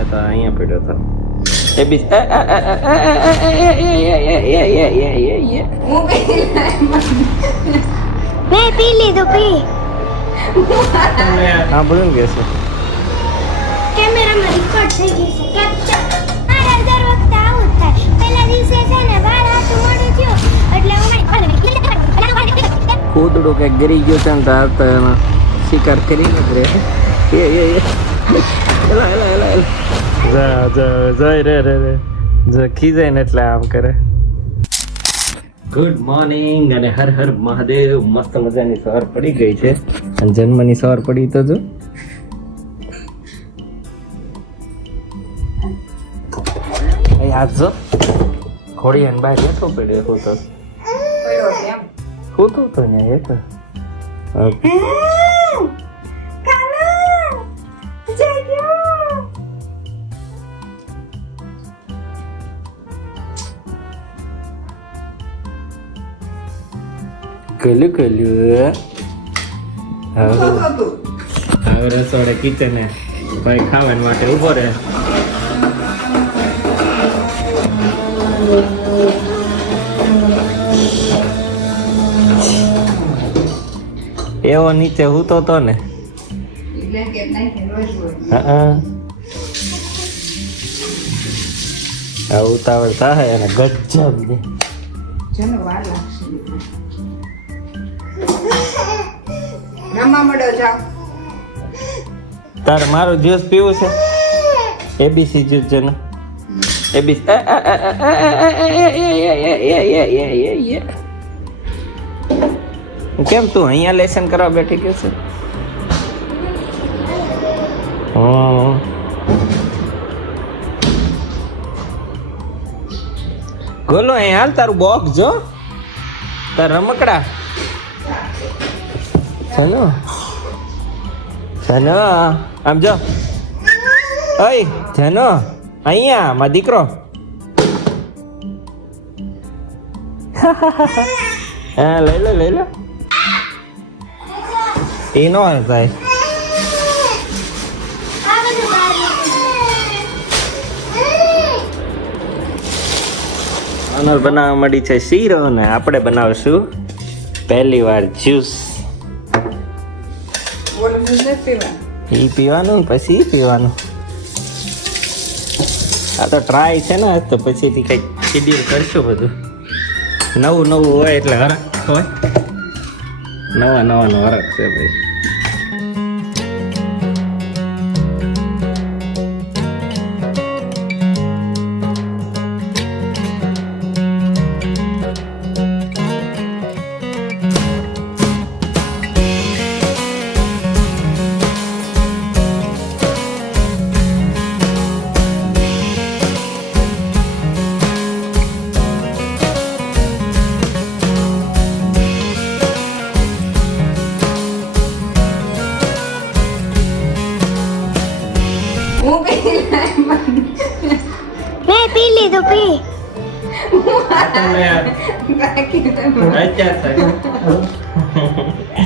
નીચે તો અહીંયા પડ્યો હતો એ બી મેં પી લીધું પી હા બધું કે છે કેમેરામાં રેકોર્ડ થઈ ગઈ છે કેપ્ચર મારે દર વખતે ગરી ગયો છે ને તો શિકાર કરીને જ રહે એલા એલા એલા એલા જા જા જાય રે રે રે જ ખીજાય ને એટલે આમ કરે ગુડ મોર્નિંગ અને હર હર મહાદેવ. મસ્ત મજાની સવાર પડી ગઈ છે. અને જન્મની સવાર પડી તો જો. યાદ જો. ઘોડી અને બહાર બેઠો પડ્યો હું તો હું તો તો ને એ તો કલુ કલુ હવે રસોડે કિચને ભાઈ ખાવાના માટે ઊભો રહે એવો નીચે હૂતો તો ને ઉતાવળ થાય અને ગજબ છે તારે મારું જ્યુસ પીવું છે એબીસી જ્યુસ છે ને એબીસી કેમ તું અહીંયા લેસન કરવા બેઠી ગયો છે. ગોલો અહીં હાલ તારું બોક્સ જો તાર રમકડા? ચાલો. ચાલો. આમ જો. ઓય જનો અહીંયા માં દીકરો. હા, લઈ લો લઈ લો. એનો થાય અનર બનાવવા માંડી છે શીરો ને આપણે બનાવશું પહેલી વાર જ્યુસ. ઈ પીવાનું પછી પીવાનું. આ તો ટ્રાય છે ને તો પછીથી કંઈક શિડ્યુલ કરશું બધું. નવું નવું હોય એટલે હરખ હોય. નવા નવાનો હરખ છે ભાઈ.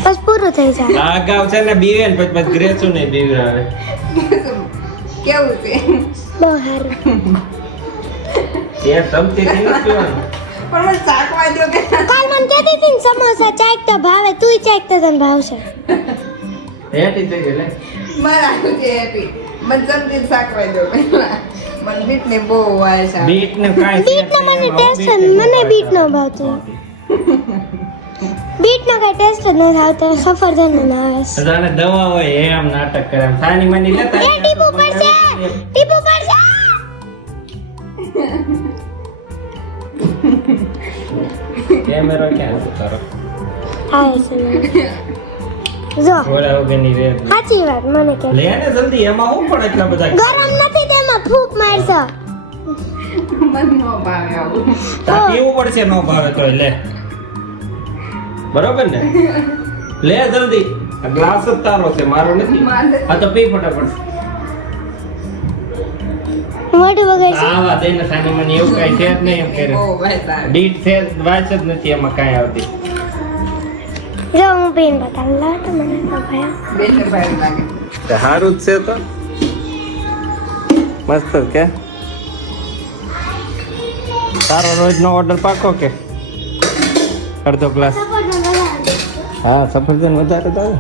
બસ પૂરું થઈ જાય. આ ગાવ છે ને બીવે ને પછી પછી ગ્રેચું ને બીવે આવે કેવું છે? બહુ સારું. એ તમતી થી નથી પણ ચાખવા દો કે કાલ મને કહેતી હતી ને સમોસા ચાક તો ભાવે તુંય ચાક તો તને ભાવશે. હેઠી થઈ ગઈ લે. મારા છે હેપી મને સમજી ચાખવા દો પહેલા. મને બીટ ને બહુ વાર છે. બીટ ને કાઈ બીટ ને મને ટેસ્ટ જ મને બીટ નો ભાવતો બીટ નો કઈ ટેસ્ટ જ નથી આવતો સફરજન નો આવે. છે જાણે દવા હોય એ આમ નાટક કરે. આમ સાની મની લેતા એ ટીપુ પડશે ટીપુ પડશે કેમેરો ક્યાં છે તારો? આવે છે જો જો. કે વગરની રે સાચી વાત મને કે. લે ને જલ્દી એમાં હું પણ એટલા બધા ગરમ નથી ફૂંક મારશો. મને ન ભાવે આવું. પીવું પડશે નો ભાવે તો લે. બરોબર ને? લે જલ્દી. ગ્લાસ જ તારો છે મારો નથી. આ તો પી ફટાફટ. મોઢું બગડશે આવા દે ને સાની મને એવું કઈ છે જ નહીં એમ કરે ડીટ છે વાંચ જ નથી એમાં કાંઈ આવતી. જો હું પીને બતાવું. લા તો મને તો ભયા બેન ભાઈ લાગે. સારું જ છે તો. મસ્ત કે? તારો રોજનો ઓર્ડર પાકો કે? અડધો ગ્લાસ હા સફરજન વધારે તારે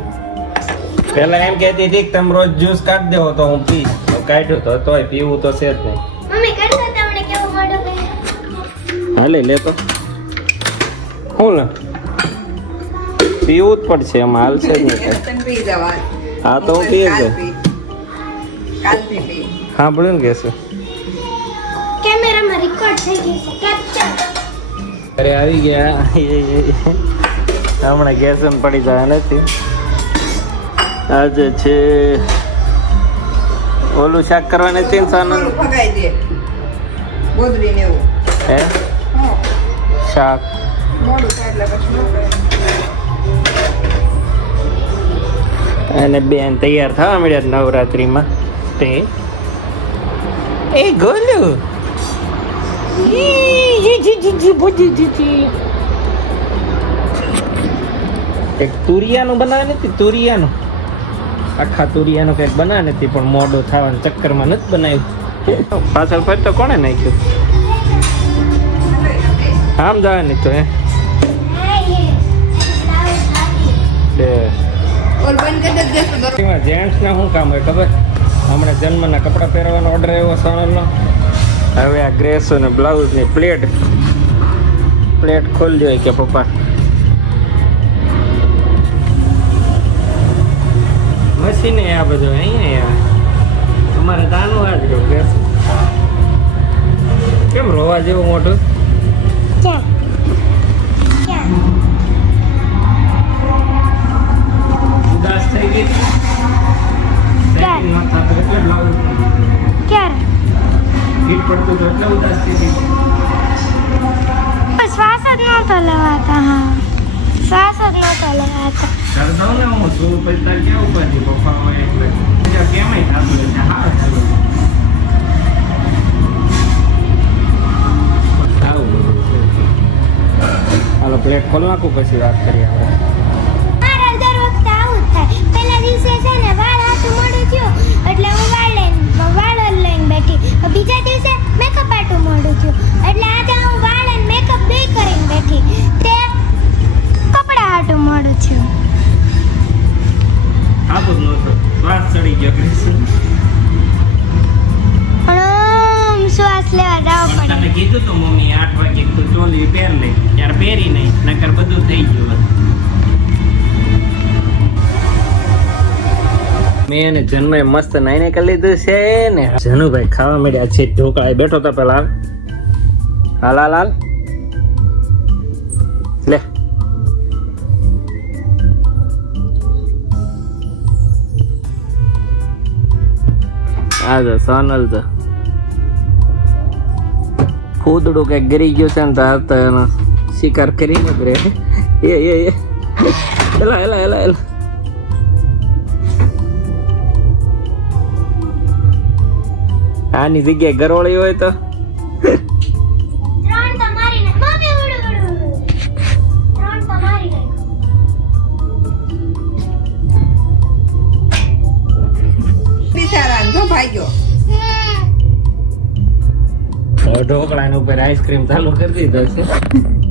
પેલા એમ કહેતી હતી કે તમે રોજ જ્યુસ કાઢ દેવો તો હું પી. તો કાઢ્યું તો તોય પીવું તો છે જ નહીં. હાલે લે તો હું ને પીવું જ પડશે એમાં હાલશે જ નહીં. કાંઈ. તને પી જવા. હા તો હું પી જ. કાલ સાંભળ્યું ને કહેશું કેમેરામાં રેકોર્ડ થઈ ગયું કેપ્ચર અરે આવી ગયા. હમણાં ગેસ પડી જાય નથી. આજે છે ઓલું શાક કરવાની હતી ને સાનું? એવું. હે? શાક. અને બેન તૈયાર થવા મળ્યા નવરાત્રિમાં. તે એ ગોલું. એક તુરિયાનું બનાવે નથી તુરિયાનું. આખા તુરિયાનું કંઈક બનાવે નથી પણ મોડો થવાના ચક્કરમાં નથી બનાવ્યું. પાછળ ફરી તો કોણે નાખ્યું? આમ જવાની તો એ જેન્ટ્સ જેન્ટ્સને શું કામ હોય ખબર? હમણાં જન્મના કપડાં પહેરવાનો ઓર્ડર આવ્યો સોનલનો. હવે આ ગ્રેસ ને બ્લાઉઝની પ્લેટ પ્લેટ ખોલજો કે પપ્પા. મશીને આ બધું અહીંયા અમારે તાનું આ જ કેમ રોવા જેવું મોટું ક્યાં તાર કેવું પછી પપ્પા હોય એટલે બીજા કેમય થતું એટલે હા થતું હાલો પ્લેટ ખોલ નાખું પછી વાત કરીએ આપણે. મારા દર વખતે આવું જ થાય. પહેલા દિવસે છે ને વાળ હાથ મોડું થયું એટલે હું ત્યારે પહેરી નહીં, નકર બધું થઈ ગયું. મેં જન્મે મસ્ત નાઈને કરી લીધું છે ને. જનુભાઈ ખાવા મળ્યા છે, ઢોકળા બેઠો તો પેલા. હાલ હાલ લે. આ સોનલ તો કૂદડું કંઈક ગરી ગયું છે ને તો આવતા એનો. શિકાર કરીને જ રહે એ એ એ એલા એલા એલા એલા આની જગ્યાએ ગરોળી હોય તો? ઢોકળા ઉપર આઈસ્ક્રીમ ચાલુ કરી દીધો છે.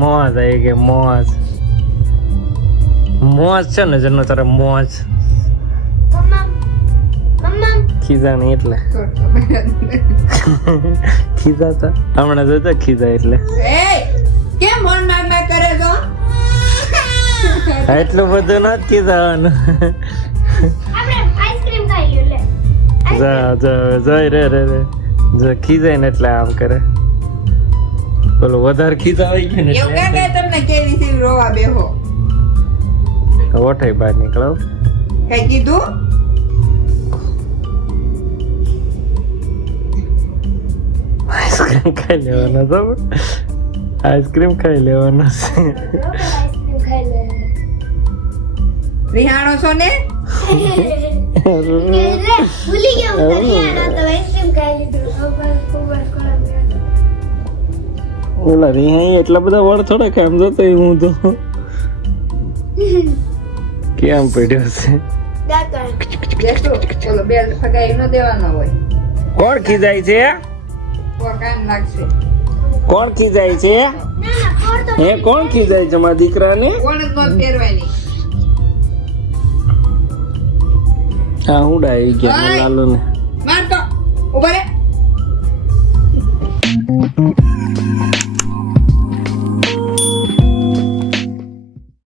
મોજ આવી ગઈ મોજ. મોજ છે ને જેનો તારે મોજ. ખીજા નહીં એટલે. એટલે ખીજાતા હમણાં જોજો ખીજા એટલે. કેમ મન માર માર કરે છો? એટલું બધું નથી ખીજાવાનું. આપણે આઈસ્ક્રીમ ખાઈ લ્યો લે. જા જા જય રે રે રે. જો ખીજાય ને એટલે આમ કરે. બોલો વધારે ખીજાવાઈ ગયું ને એવું કાંઈ તમને કેવી સી રોવા બેહો? ઓઠાઈ બહાર નીકળો. કઈ કીધું? આઈસ્ક્રીમ ખાઈ લેવાનો તો આઈસ્ક્રીમ ખાઈ લેવાનો છે. આઈસ્ક્રીમ ખાઈ લે રિહાણો છો ને? ભૂલી ગયો રિહાણો તો આઈસ્ક્રીમ ખાઈ લીધું. ઓલા રિહાઈ એટલા બધા વળ થોડા કામ જતો હું તો. કેમ પડ્યો છે? કોણ ખીજાય છે? કોણ ખીજાય છે? હે, કોણ ખીજાય છે મારા દીકરાને? હા હું ડાઈ ગયા. લાલો ને માર ઊભા રે.